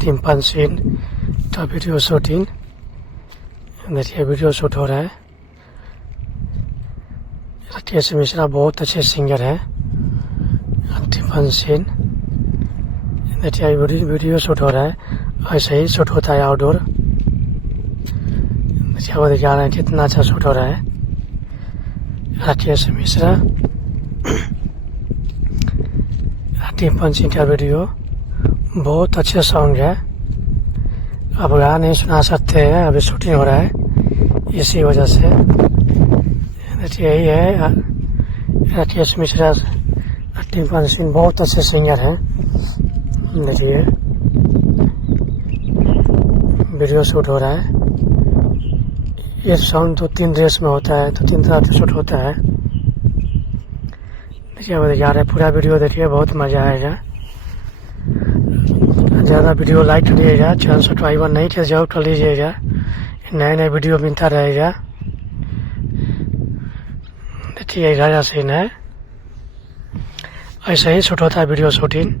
टिम्पल scene का video shooting. देखिए video shoot हो रहा है। राकेश मिश्रा बहुत अच्छे सिंगर हैं। टिम्पल सीन देखिए वीडियो शूट हो रहा है। ऐसे ही शूट होता है आउटडोर। देखिए वो दिखा रहे हैं कितना अच्छा शूट हो रहा है। राकेश मिश्रा टिम्पल सीन का वीडियो बहुत अच्छे सॉन्ग है। अब गा नहीं सुना सकते हैं, अभी शूटिंग हो रहा है इसी वजह से। देखिए यही है राकेश मिश्रा। टिम्पल सीन बहुत अच्छे सिंगर हैं। देखिए वीडियो शूट हो रहा है। ये सॉन्ग तो 3 ड्रेस में होता है, तो 3 तरह से शूट होता है। देखिए वो दिखा रहे हैं पूरा वीडियो। देखिए बहुत मज़ा आएगा। ज़्यादा वीडियो लाइक करिएगा, चैनल सब्सक्राइबर नहीं किया जरूर कर लीजिएगा। नए नए वीडियो मिलता रहेगा। देखिए राजा सीन है। ऐसे ही शूट होता है वीडियो शूटिंग।